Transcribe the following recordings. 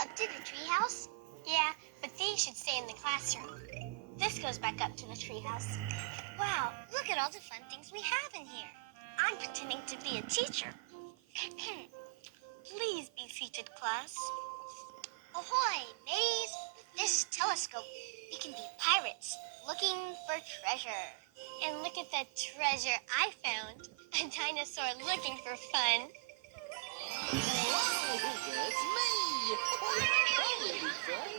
up to the treehouse? Yeah, but these should stay in the classroom. This goes back up to the treehouse. Wow, look at all the fun things we have in here. I'm pretending to be a teacher. Please be seated, class. Ahoy, mateys! With this telescope, we can be pirates looking for treasure. And look at that treasure I found. A dinosaur looking for fun. Whoa, that's me! Hey, son!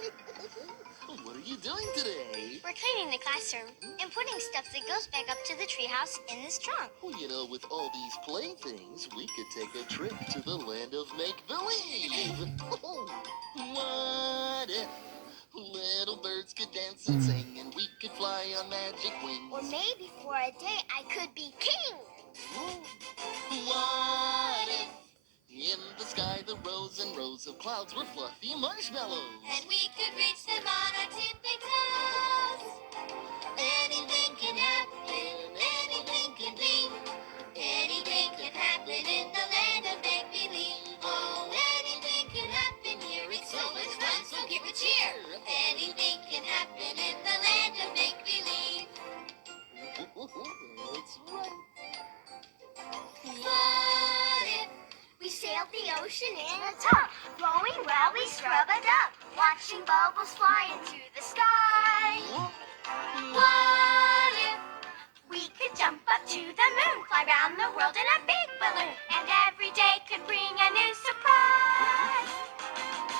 What are you doing today? We're cleaning the classroom and putting stuff that goes back up to the treehouse in this trunk. Well, you know, with all these playthings, we could take a trip to the land of make-believe. What if little birds could dance and sing and we could fly on magic wings? Or maybe for a day I could be king. What if in the sky the rows and rows of clouds were fluffy marshmallows? And we could reach them on our tippy toes. Anything can happen, anything can be. Anything can happen in the land of make-believe. Oh, anything can happen here, it's so much fun, so give a cheer. Anything can happen in the land of make-believe. That's right. What if we sailed the ocean in a tub, rowing while we scrub a dub, watching bubbles fly into the sky? What if we could jump up to the moon, fly around the world in a big balloon, and every day could bring a new surprise?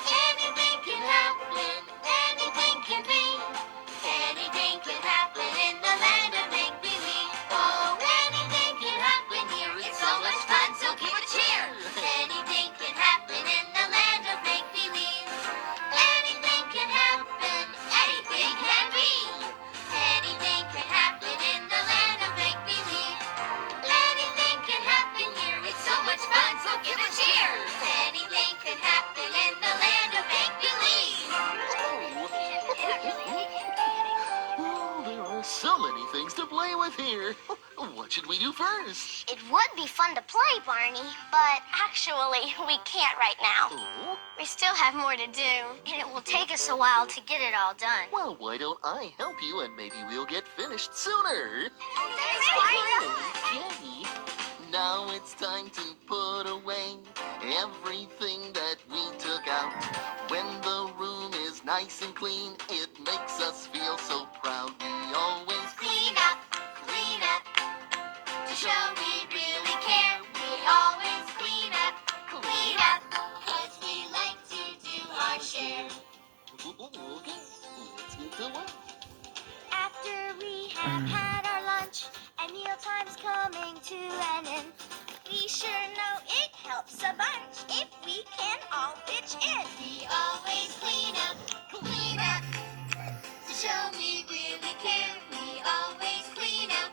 Anything can happen, anything can be. Anything can happen in the land of make-believe. Oh, anything can happen here, it's so much fun, so give a cheer. Anything can happen in the land of make-believe. Anything can happen, anything can be. Anything can happen in the land of make-believe. Anything can happen here, it's so much fun, so give a cheer. Anything can happen in the land of make-believe. Oh, there are so many things to play with here. What should we do first? It would be fun to play, Barney, but actually, we can't right now. Oh, We still have more to do, and it will take us a while to get it all done. well, why don't I help you and maybe we'll get finished sooner? Thanks, Barney. Okay. Now it's time to put away everything that we took out. When the room is nice and clean, it makes us feel so proud. We always Clean up, to show we really care. We always clean up, 'cause we like to do our share. Okay, let's get to work. After we have had our lunch and meal time's coming to an end, we sure know it helps a bunch if we can all pitch in. We always clean up, to show we really care. We always clean up,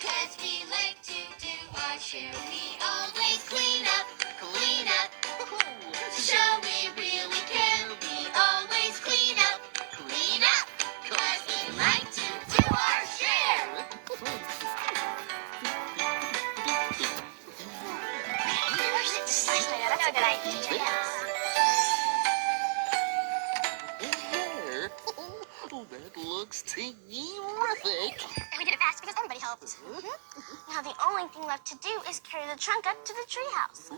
'cause we like to do our share. We always clean up, to show we really care. We always clean up, 'cause we like to do our share. That's a good idea. There. Oh, that looks terrific. And we did it fast because everybody helped. Now the only thing left to do is carry the trunk up to the treehouse.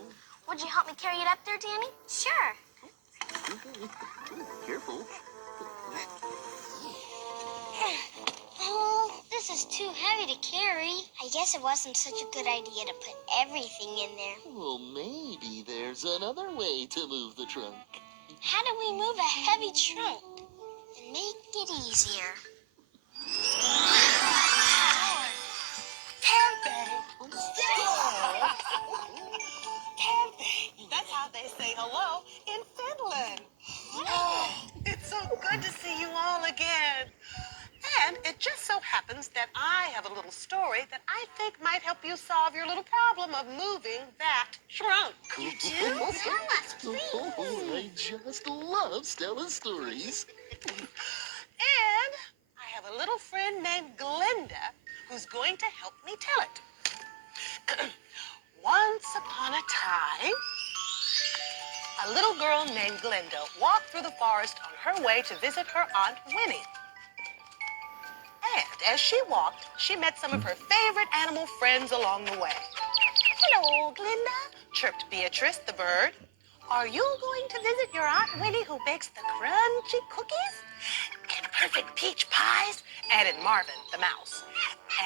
Would you help me carry it up there, Danny? Sure. Careful. Oh, this is too heavy to carry. I guess it wasn't such a good idea to put everything in there. Well, maybe there's another way to move the trunk. How do we move a heavy trunk and make it easier? That's how they say hello in Finland. Oh, it's so good to see you all again. And it just so happens that I have a little story that I think might help you solve your little problem of moving that trunk. You do? Tell us, please. Oh, I just love Stella's stories. And I have a little friend named Glinda who's going to help me tell it. Once upon a time, A little girl named Glinda walked through the forest on her way to visit her Aunt Winnie. And as she walked, she met some of her favorite animal friends along the way. Hello, Glinda, chirped Beatrice the bird. Are you going to visit your Aunt Winnie who bakes the crunchy cookies? And perfect peach pies, added Marvin the mouse.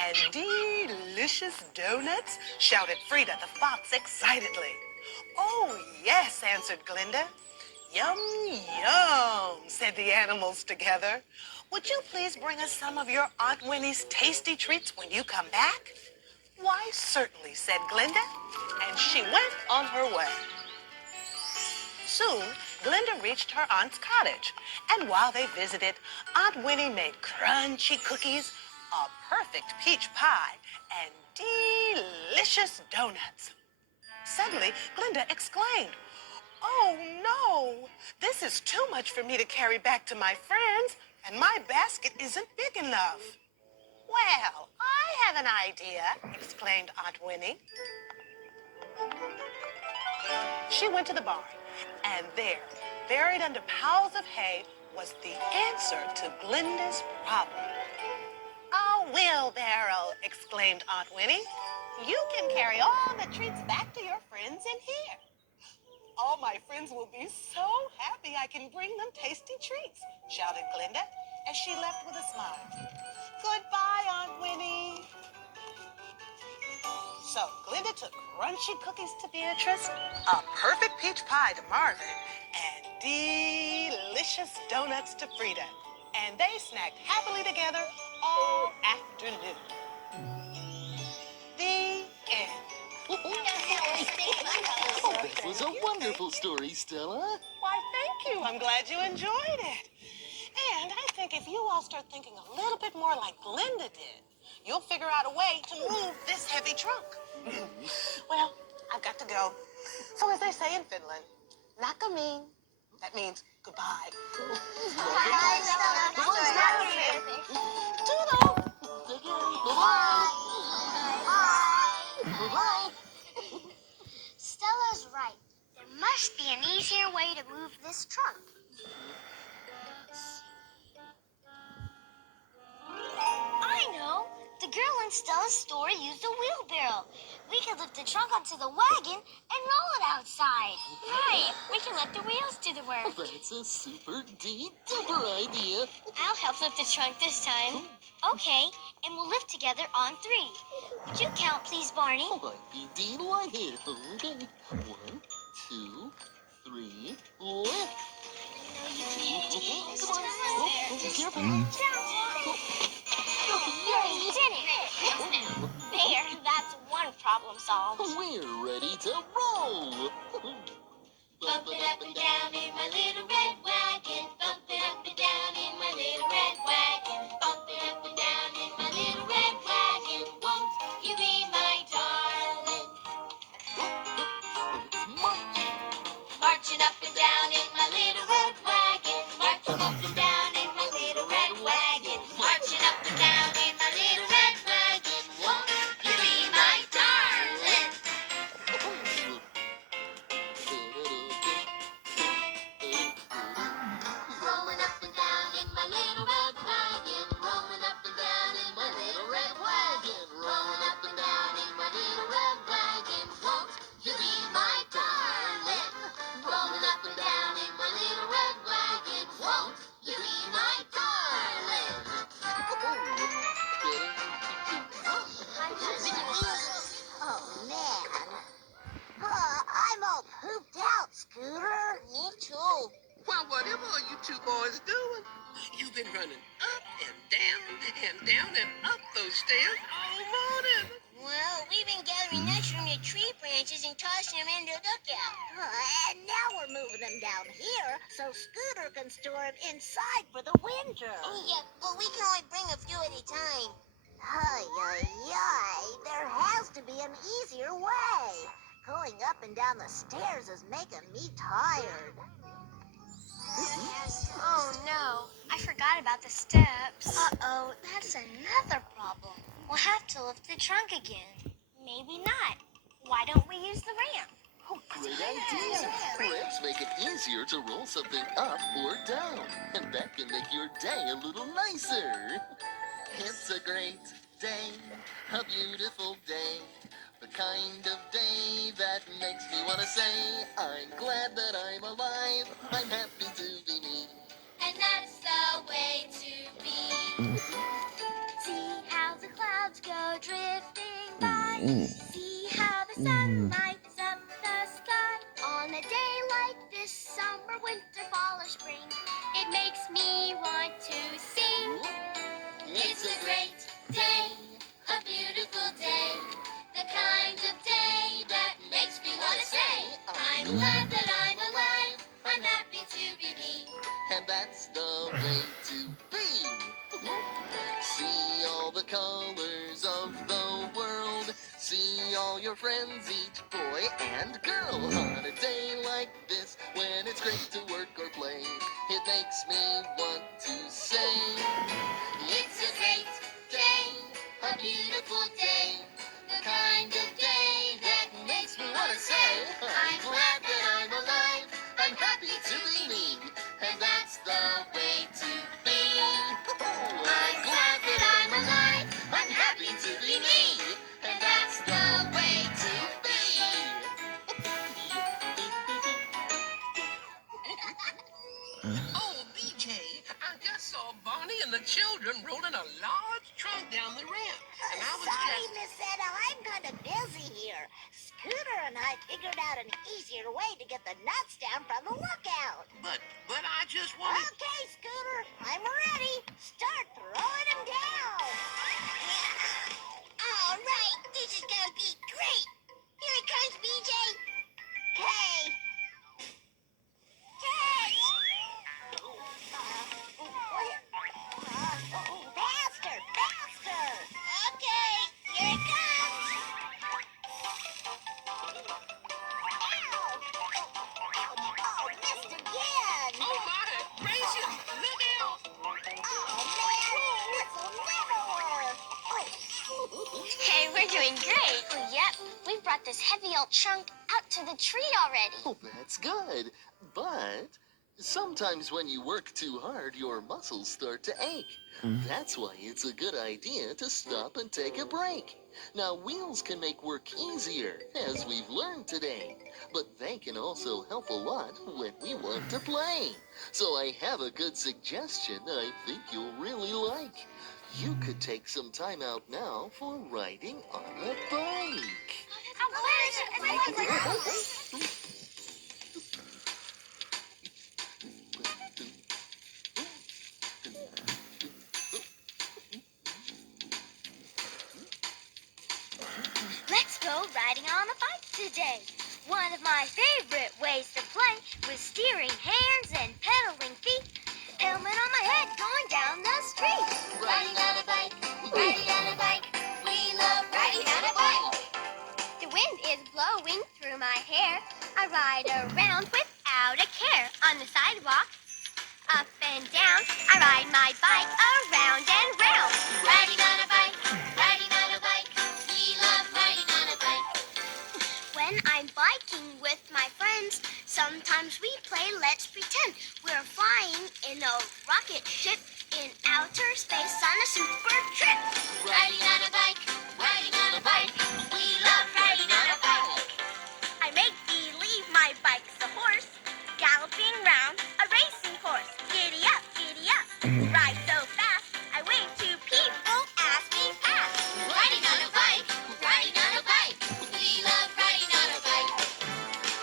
And delicious donuts, shouted Frida the fox excitedly. Oh, yes, answered Glinda. Yum, yum, said the animals together. Would you please bring us some of your Aunt Winnie's tasty treats when you come back? Why, certainly, said Glinda, and she went on her way. Soon, Glinda reached her aunt's cottage, and while they visited, Aunt Winnie made crunchy cookies, a perfect peach pie, and delicious donuts. Suddenly, Glinda exclaimed, "Oh, no! This is too much for me to carry back to my friends, and my basket isn't big enough." "Well, I have an idea," exclaimed Aunt Winnie. She went to the barn, and there, buried under piles of hay, was the answer to Glinda's problem. "A wheelbarrow," exclaimed Aunt Winnie. "You can carry all the treats back to your friends in here." "All my friends will be so happy I can bring them tasty treats," shouted Glinda as she left with a smile. "Goodbye, Aunt Winnie." So Glinda took crunchy cookies to Beatrice, a perfect peach pie to Marvin, and delicious donuts to Frida. And they snacked happily together all afternoon. The end. Oh, that was a wonderful story, Stella. Why, thank you. I'm glad you enjoyed it. And I think if you all start thinking a little bit more like Glinda did, you'll figure out a way to move this heavy trunk. Well, I've got to go. So as they say in Finland, nakamin. That means goodbye. Bye, Stella. Toodle! Bye. Stella's right. There must be an easier way to move this trunk. I know. The girl in Stella's story used a wheelbarrow. We could lift the trunk onto the wagon and roll it outside. Right. We can let the wheels do the work. That's a super duper idea. I'll help lift the trunk this time. Okay, and we'll lift together on 3. Would you count, please, Barney? Oh, I'd be delighted. Okay. 1, 2, 3, lift. Come on. Oh, careful. Yay, you did it! There, that's one problem solved. We're ready to roll. Bumpin' up and down in my little red wagon. Bumpin' up and down in my little red wagon. Bumpin' up and down in my little red wagon. Won't you be my darling? Marching up and down in my little red wagon. Marching up and down in my little red wagon. Marching up and down in my little red wagon. Won't you be my darling? Rolling up and down in my little red wagon. Rolling up and down in my little red wagon. Rolling up and down in my little red wagon. Won't you be my darling? Rolling up and down in my little red wagon. Won't you be my darling? Oh, man. I'm all pooped out, Scooter. Me too. Well, whatever are you two boys doing? You've been running up and down and up those stairs all morning. Well, we've been gathering nuts from your tree branches and tossing them into the dugout. And now we're moving them down here so Scooter can store them inside for the winter. Yeah, but we can only bring a few at a time. There has to be an easier way. Going up and down the stairs is making me tired. Oh no, I forgot about the steps. Uh-oh, that's another problem. We'll have to lift the trunk again. Maybe not. Why don't we use the ramp? Great idea. Ramps make it easier to roll something up or down, and that can make your day a little nicer. It's a great day, a beautiful day, the kind of day that makes me want to say, I'm glad that I'm alive, I'm happy to be me. And that's the way to be. See how the clouds go drifting by. See how the sun lights up the sky. On a day like this, summer, winter, fall, or spring, it makes me want to sing. It's a great day, a beautiful day, the kind of day that makes me want to say, I'm glad that I'm alive, I'm happy to be me. And that's the way to be. See all the colors of the world. See all your friends, each boy and girl. On a day like this, when it's great to work or play, it makes me want to say, It's a great day, a beautiful day, the kind of day that makes me want to say, I'm glad that I'm alive, I'm happy to be me, and that's the way to be. I'm glad that I'm alive, I'm happy to be me, and that's the way to be. Oh, BJ, I just saw Barney and the children rolling a large trunk down the ramp. And I was Sorry, just... Miss Etta, I'm kind of busy here. Scooter and I figured out an easier way to get the nuts down from the lookout. But I just wanted... Okay, Scooter, I'm ready. Start throwing them down. All right, this is gonna be great. Here it comes, BJ. Okay. Catch! Faster, faster! Okay, here it comes! Ow! Oh, missed again! Oh, my gracious, look out! Oh, man, this'll never work! Hey, we're doing great. Yep, we brought this heavy old trunk out to the tree already. oh, that's good. But sometimes when you work too hard, your muscles start to ache. That's why it's a good idea to stop and take a break. Now, wheels can make work easier, as we've learned today. But they can also help a lot when we want to play. So I have a good suggestion I think you'll really like. You could take some time out now for riding on a bike. Let's go riding on a bike today. One of my favorite ways to play with steering hands and pedaling feet. Helmet on my head going down the street. Riding on a bike, riding on a bike. We love riding on a bike. The wind is blowing through my hair. I ride around without a care. On the sidewalk, up and down. I ride my bike around and round. Riding on a bike, riding on a bike. We love riding on a bike. When I'm biking with my friends, sometimes we play Let's Pretend. We're flying in a rocket ship in outer space on a super trip. Riding on a bike, riding on a bike. We love riding on a bike. I make believe my bike's a horse, galloping round a racing course. Giddy up, ride so fast. I wave to people as we pass. Riding on a bike, riding on a bike. We love riding on a bike.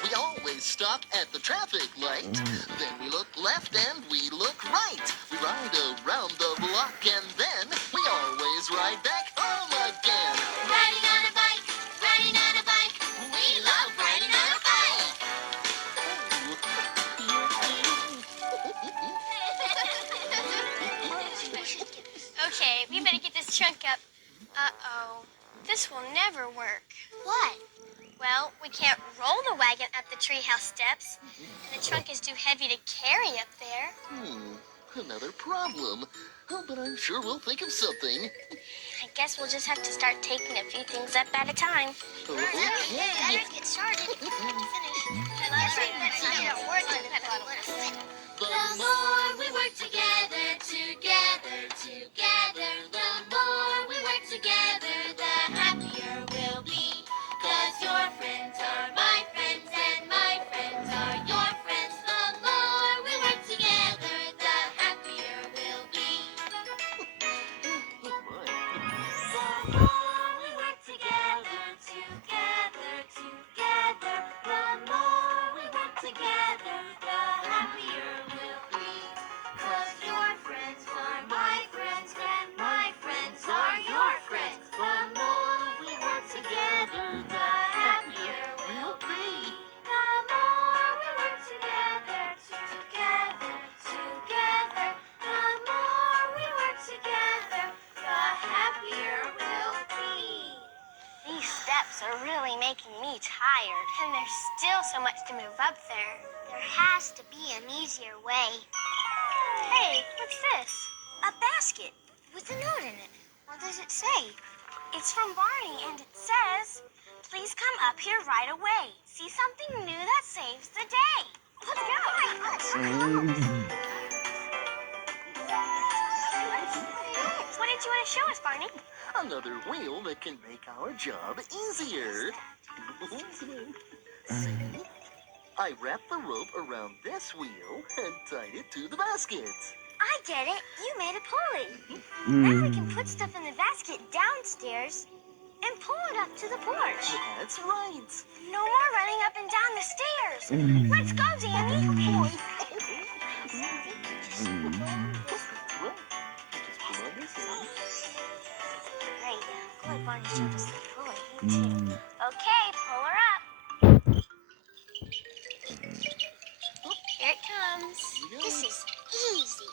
We always stop at the traffic light. Then we look left and we look right. We ride around the block and then we always ride back home again. Riding on a bike, riding on a bike. We love riding on a bike. Okay, we better get this trunk up. Uh-oh. This will never work. What? Well, we can't roll the wagon up the treehouse steps. And the trunk is too heavy to carry up there. Another problem. Oh, but I'm sure we'll think of something. I Guess we'll just have to start taking a few things up at a time. Okay. Let's get started. The more we work together, the more we work together, the happier we'll be. 'Cause your friends are my friends and my friends are your friends. The more we work together, the happier we'll be. The more we work together, the more we work together, the happier we'll be. 'Cause your friends are my friends and my friends are your friends. The more we work together, the happier we'll be. The more we work together, the more we work together, the happier we'll be. These steps are really making me tired, and there's still so much to move up there. There has to be an easier way. Hey, what's this? A basket with a note in it. What does it say? It's from Barney, and it says, "Please come up here right away. See something new that saves the day." Let's go. What did you want to show us, Barney? Another wheel that can make our job easier. See? I wrapped the rope around this wheel and tied it to the basket. I get it. You made a pulley. Now we can put stuff in the basket downstairs and pull it up to the porch. That's right. No more running up and down the stairs. Let's go, Danny. Great. Good, Barney showed us the pulley. Okay, pull her up. Here it comes. This is easy.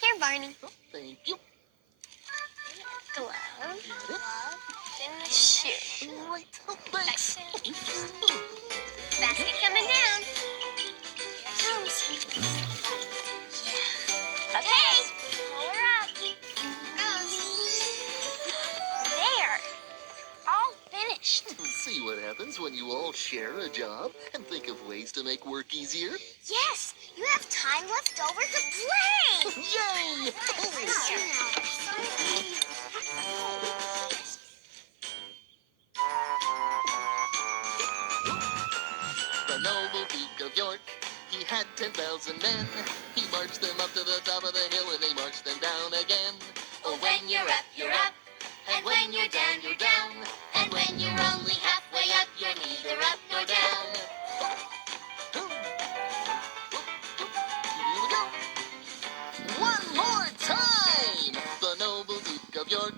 Here, Barney. Thank you. Glove. Get it? Then the shoe. Right. Thanks. Basket coming down. Comes. Okay, pull her up. There. All finished. See what happens when you all share a job and think of ways to make work easier? Yes, you have time left over to play. Yay! The noble Duke of York, he had 10,000 men. He marched them up to the top of the hill and he marched them down again. Oh, when you're up, you're up. And when you're down, you're down. And when you're only halfway up, you're neither up nor down. Here we go. One more time! The noble Duke of York,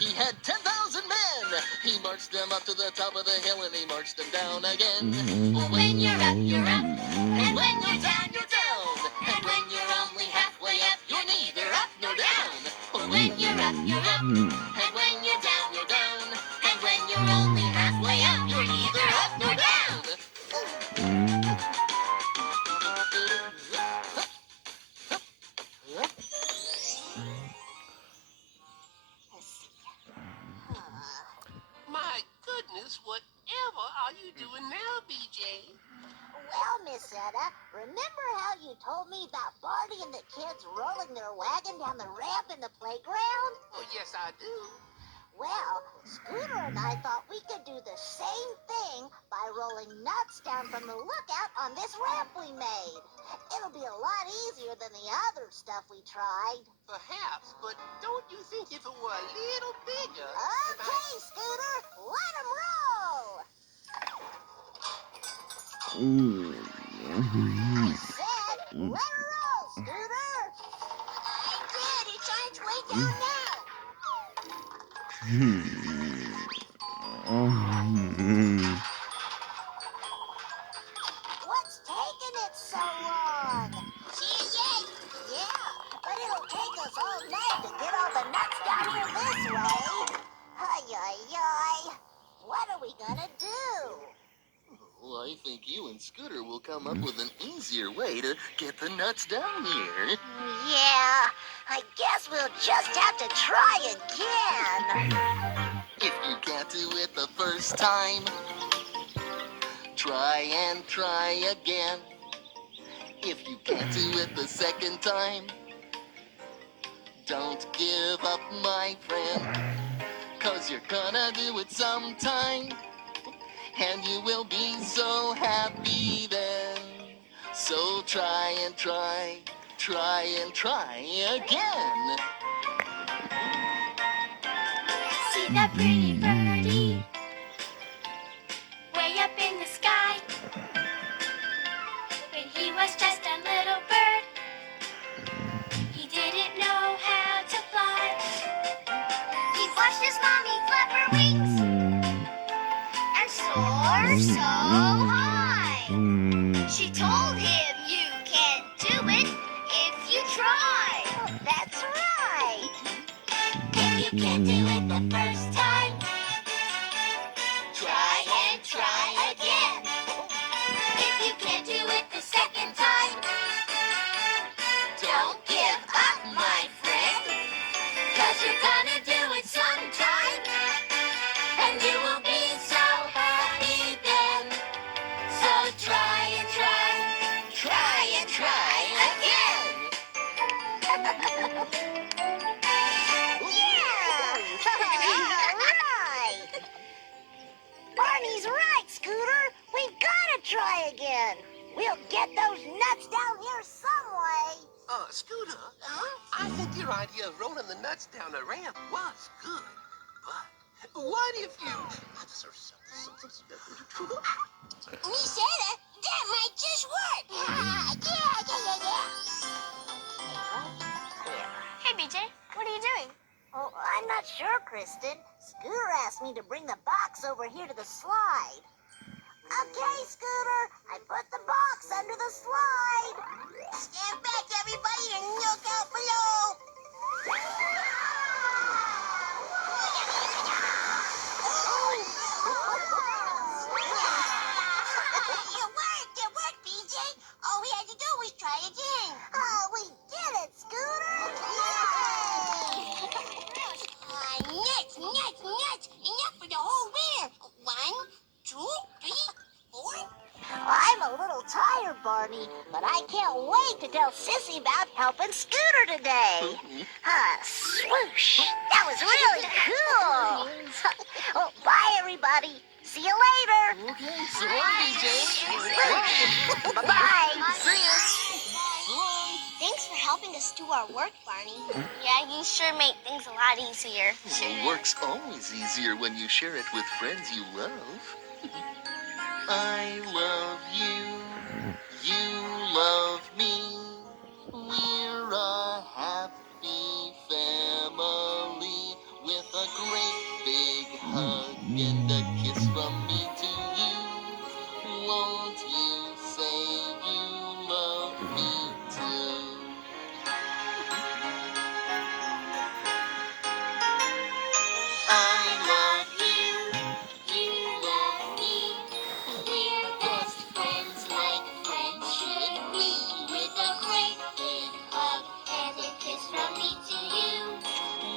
he had 10,000 men. He marched them up to the top of the hill and he marched them down again. Oh, when you're up, you're up. And when you're down, you're down. And when you're only halfway up, You're neither up nor down. when you're up, you're up. And when you're down, you're down. And when you're only halfway up, you're neither up nor down. My goodness, whatever are you doing now, BJ? Well, Miss Etta, remember how you told me about Barney and the kids rolling their wagon down the ramp in the playground? Oh, yes, I do. Well, Scooter and I thought we could do the same thing by rolling nuts down from the lookout on this ramp we made. It'll be a lot easier than the other stuff we tried. Perhaps, but don't you think if it were a little bigger? Okay, Scooter, let 'em roll. I said, let her roll, Scooter. I did. It's on its way down now. What's taking it so long? See yet? Yeah, but it'll take us all night to get all the nuts down here this way. Ay, ay, ay. What are we gonna do? Well, I think you and Scooter will come up with an easier way to get the nuts down here. Yeah, I guess we'll just have to try again. If you can't do it the first time, try and try again. If you can't do it the second time, don't give up, my friend. 'Cause you're gonna do it sometime, and you will be so happy then. So try and try, try and try again. See the pretty birdie way up in the sky. When he was just a little bird, he didn't know how to fly. He watched his mommy flap her wings and soar so high. She told him, "You can't do it if you try." That's right. If you can't do it the first time, try and try again. If you can't do it the second time, don't give up, my friend. 'Cause you're gonna do it sometime, and you will be so happy then. So try and try, try and try again. Yeah! All right! Barney's right, Scooter. We've got to try again. We'll get those nuts down here some way. Scooter, I think your idea of rolling the nuts down the ramp was good. But what if you... Miss Etta, that might just work. Yeah. Hey, BJ, what are you doing? Oh, I'm not sure, Kristen. Scooter asked me to bring the box over here to the slide. Okay, Scooter, I put the box under the slide. Stand back, everybody, and look out below. It worked, BJ. All we had to do was try again. Oh, we did it, Scooter. Yay! Nuts. Enough for the whole ramp. 1, 2, 3, 4. I'm a little tired, Barney, but I can't wait to tell Sissy about helping Scooter today. Swoosh. That was really cool. Oh, bye, everybody. See you later. Okay, so long, BJ. Bye-bye. See ya. So long. Thanks for helping us do our work, Barney. Yeah, you sure make things a lot easier. Well, work's always easier when you share it with friends you love. I love you. You love me. We're a happy family with a great big hug and a kiss from me to you. Won't you say you love me too? I love you. You love me. We're best friends like friends should be. With a great big hug and a kiss from me to you.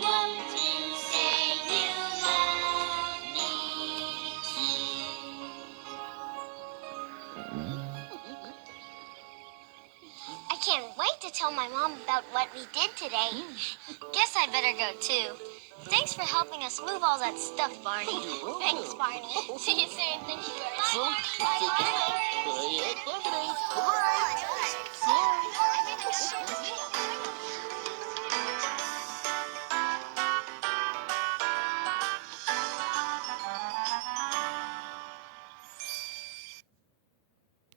Won't you say you love me too? I can't wait to tell my mom about what we did today. Guess I better go too. Thanks for helping us move all that stuff, Barney. Thanks, Barney. See you soon. Thank you, guys. So, take care. Bye, Bye. Bye. So.